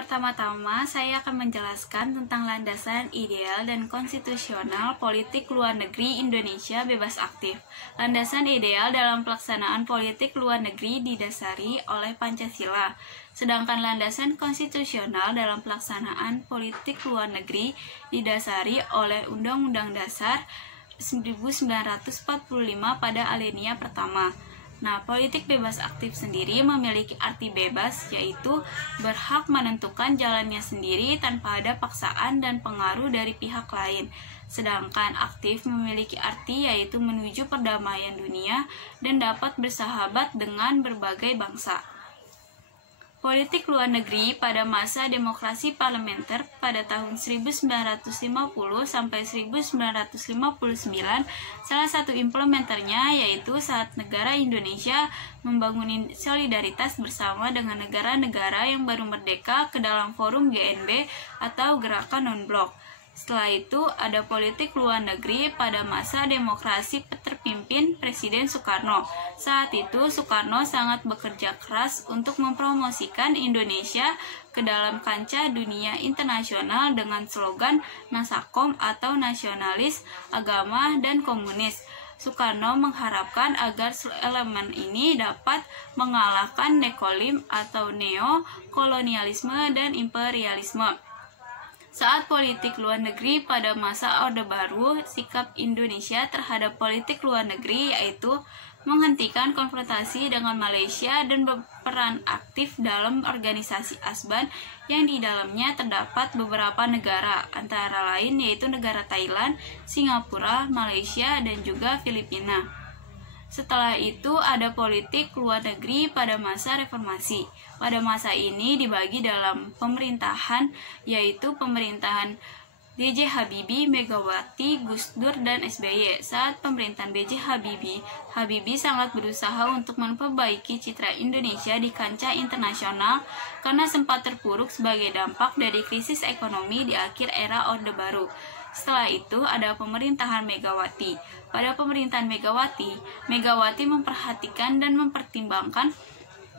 Pertama-tama, saya akan menjelaskan tentang landasan ideal dan konstitusional politik luar negeri Indonesia bebas aktif. Landasan ideal dalam pelaksanaan politik luar negeri didasari oleh Pancasila, sedangkan landasan konstitusional dalam pelaksanaan politik luar negeri didasari oleh Undang-Undang Dasar 1945 pada alinea pertama. Nah, politik bebas aktif sendiri memiliki arti bebas, yaitu berhak menentukan jalannya sendiri tanpa ada paksaan dan pengaruh dari pihak lain. Sedangkan aktif memiliki arti yaitu menuju perdamaian dunia dan dapat bersahabat dengan berbagai bangsa. Politik luar negeri pada masa demokrasi parlementer pada tahun 1950 sampai 1959, salah satu implementernya yaitu saat negara Indonesia membangun solidaritas bersama dengan negara-negara yang baru merdeka ke dalam forum GNB atau Gerakan Non-Blok. Setelah itu, ada politik luar negeri pada masa demokrasi terpimpin Presiden Soekarno. Saat itu, Soekarno sangat bekerja keras untuk mempromosikan Indonesia ke dalam kancah dunia internasional dengan slogan Nasakom atau nasionalis, agama, dan komunis. Soekarno mengharapkan agar elemen ini dapat mengalahkan nekolim atau neo-kolonialisme dan imperialisme. Saat politik luar negeri pada masa Orde Baru, sikap Indonesia terhadap politik luar negeri yaitu menghentikan konfrontasi dengan Malaysia dan berperan aktif dalam organisasi ASBAN yang di dalamnya terdapat beberapa negara, antara lain yaitu negara Thailand, Singapura, Malaysia, dan juga Filipina. Setelah itu ada politik luar negeri pada masa reformasi. Pada masa ini dibagi dalam pemerintahan, yaitu pemerintahan B.J. Habibie, Megawati, Gus Dur, dan SBY. Saat pemerintahan B.J. Habibie sangat berusaha untuk memperbaiki citra Indonesia di kancah internasional karena sempat terpuruk sebagai dampak dari krisis ekonomi di akhir era Orde Baru. Setelah itu ada pemerintahan Megawati. Pada pemerintahan Megawati memperhatikan dan mempertimbangkan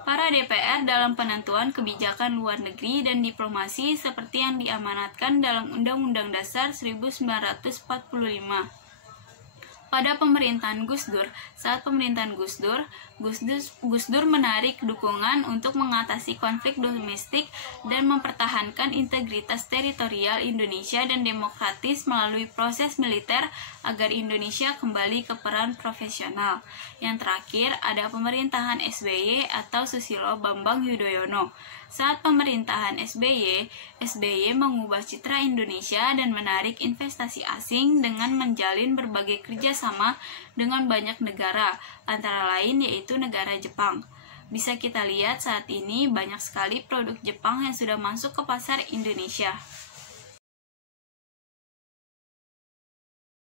para DPR dalam penentuan kebijakan luar negeri dan diplomasi seperti yang diamanatkan dalam Undang-Undang Dasar 1945. Pada pemerintahan Gus Dur, saat pemerintahan Gus Dur menarik dukungan untuk mengatasi konflik domestik dan mempertahankan integritas teritorial Indonesia dan demokratis melalui proses militer agar Indonesia kembali ke peran profesional. Yang terakhir ada pemerintahan SBY atau Susilo Bambang Yudhoyono. Saat pemerintahan SBY mengubah citra Indonesia dan menarik investasi asing dengan menjalin berbagai kerjasama dengan banyak negara, antara lain yaitu negara Jepang. Bisa kita lihat saat ini banyak sekali produk Jepang yang sudah masuk ke pasar Indonesia.